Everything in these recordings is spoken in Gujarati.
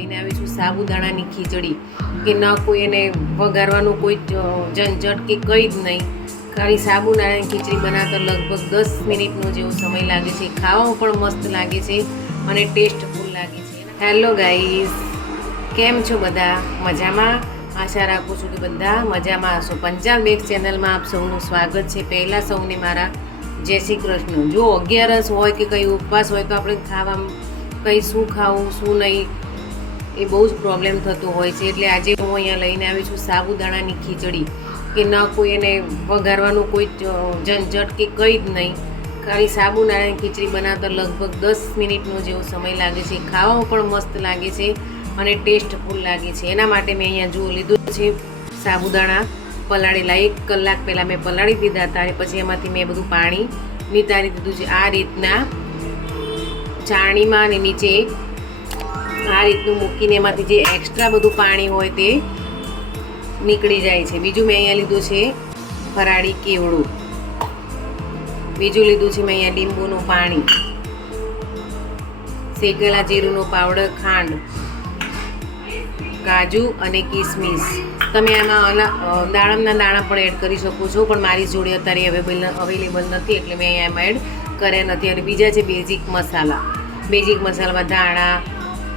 લઈને આવી છું સાબુદાણાની ખીચડી કે ન કોઈ એને વઘારવાનું કોઈ ઝંઝટ કે કંઈ જ નહીં. ખાલી સાબુદાણાની ખીચડી બનાવતા લગભગ 10 મિનિટનો જેવો સમય લાગે છે. ખાવામાં પણ મસ્ત લાગે છે અને ટેસ્ટફુલ લાગે છે. હેલો ગાઈઝ, કેમ છો બધા? મજામાં? આશા રાખું છું કે બધા મજામાં હશો. પંચાલ બેગ ચેનલમાં આપ સૌનું સ્વાગત છે. પહેલાં સૌને મારા જય શ્રી કૃષ્ણ. જો 11 હોય કે કંઈ ઉપવાસ હોય તો આપણે ખાવામાં કંઈ શું ખાવું શું નહીં એ બહુ જ પ્રોબ્લેમ થતો હોય છે. એટલે આજે હું અહીંયા લઈને આવી છું સાબુદાણાની ખીચડી કે ન કોઈ એને વઘારવાનું કોઈ ઝંઝટ કે કંઈ જ નહીં. ખાલી સાબુદાણાની ખીચડી બનાવતા લગભગ 10 મિનિટનો જેવો સમય લાગે છે. ખાવામાં પણ મસ્ત લાગે છે અને ટેસ્ટફુલ લાગે છે. એના માટે મેં અહીંયા જુઓ લીધું છે સાબુદાણા પલાળેલા. 1 કલાક પહેલાં મેં પલાળી દીધા હતા અને પછી એમાંથી મેં બધું પાણી નિતારી દીધું છે. આ રીતના ચાણીમાં અને નીચે આ રીતનું મૂકીને એમાંથી જે એક્સ્ટ્રા બધું પાણી હોય તે નીકળી જાય છે. બીજું મેં અહીંયા લીધું છે ફરાળી કેવડું. બીજું લીધું છે મેં અહીંયા લીંબુનું પાણી, શેકેલા જીરુંનો પાવડર, ખાંડ, કાજુ અને કિસમિસ. તમે આમાં દાડમના દાણા પણ એડ કરી શકો છો, પણ મારી જોડે અત્યારે અવેલેબલ નથી એટલે મેં એમાં એડ કર્યા નથી. અને બીજા છે બેઝિક મસાલામાં ધાણા,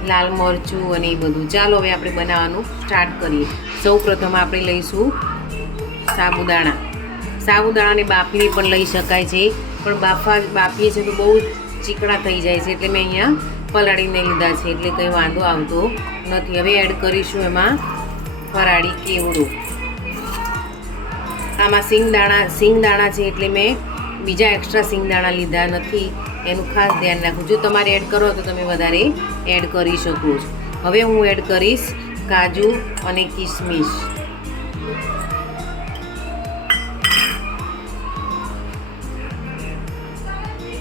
લાલ મરચું અને એ બધું. ચાલો હવે આપણે બનાવવાનું સ્ટાર્ટ કરીએ. સૌ પ્રથમ આપણે લઈશું સાબુદાણાને બાફીને પણ લઈ શકાય છે, પણ બાફીએ છીએ તો બહુ ચીકણા થઈ જાય છે એટલે મેં અહીંયા પલાળીને લીધા છે એટલે કંઈ વાંધો આવતો નથી. હવે એડ કરીશું એમાં ફરાળી કેવડું. આમાં સિંગદાણા છે એટલે મેં બીજા એક્સ્ટ્રા સિંગદાણા લીધા નથી, એનું ખાસ ધ્યાન રાખવું. જો તમારે એડ કરો તો તમે વધારે એડ કરી શકો છો. હવે હું એડ કરીશ કાજુ અને કિસમિસ.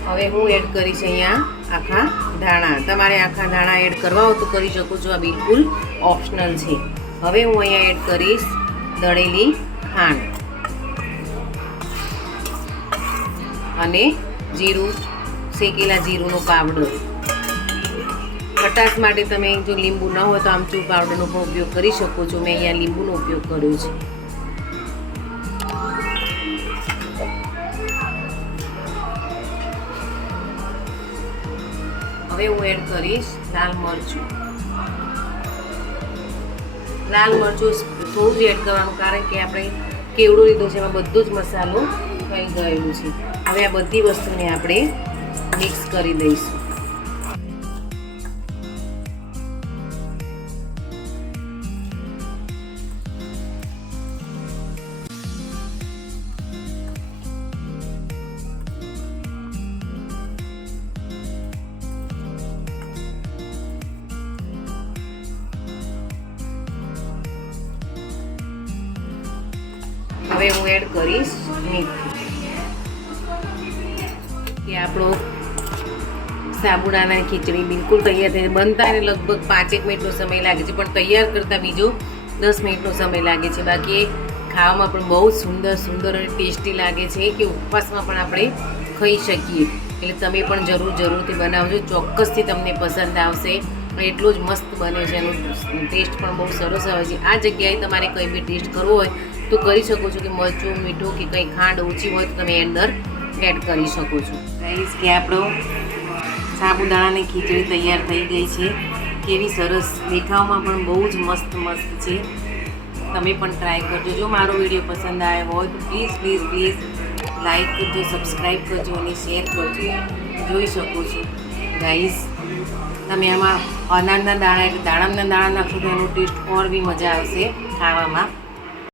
હવે હું એડ કરીશ અહીંયા આખા ધાણા. તમારે આખા ધાણા એડ કરવા હોય તો કરી શકો છો, આ બિલકુલ ઓપ્શનલ છે. હવે હું અહીંયા એડ કરીશ દળેલી ખાંડ અને જીરું, શેકેલા જીરુંનો પાવડર. ખટાશ માટે તમે જો લીંબુ ન હોય તો આમચૂર પાવડરનો પણ ઉપયોગ કરી શકો છો. મેં અહીંયા લીંબુનો ઉપયોગ કર્યો છે. હવે હું એડ કરીશ લાલ મરચું. લાલ મરચું થોડું જ એડ કરવાનું, કારણ કે આપણે કેવડું લીધું છે એમાં બધો જ મસાલો થઈ ગયેલું છે. હવે આ બધી વસ્તુને આપણે મિક્સ કરી દઈશું. હવે હું એડ કરીશ મીઠું. કે આપણો સાબુદાણાની ખીચડી બિલકુલ તૈયાર થઈ. બનતા એને લગભગ 5 મિનિટનો સમય લાગે છે, પણ તૈયાર કરતાં બીજો 10 મિનિટનો સમય લાગે છે. બાકી એ ખાવામાં પણ બહુ સુંદર અને ટેસ્ટી લાગે છે કે ઉપવાસમાં પણ આપણે ખાઈ શકીએ. એટલે તમે પણ જરૂરથી બનાવજો. ચોક્કસથી તમને પસંદ આવશે. એટલો જ મસ્ત બને છે, એનો ટેસ્ટ પણ બહુ સરસ આવે છે. આ જગ્યાએ તમારે કંઈ બી ટેસ્ટ કરવો હોય તો કરી શકો છો, કે મરચું, મીઠું કે કંઈ ખાંડ ઓછી હોય તો તમે અંદર એડ કરી શકો છો. ગાઈસ, કે આપણો સાબુદાણાની ખીચડી તૈયાર થઈ ગઈ છે. કેવી સરસ, દેખાવમાં પણ બહુ જ મસ્ત છે. તમે પણ ટ્રાય કરજો. જો મારો વિડીયો પસંદ આવ્યો હોય તો પ્લીઝ લાઈક કરજો, સબસ્ક્રાઈબ કરજો અને શેર કરજો. જોઈ શકો છો ગાઈસ, તમે આમાં અનાજના દાણા એટલે દાડમના દાણા નાખશો તો એનો ટેસ્ટ ઓર બી મજા આવશે ખાવામાં.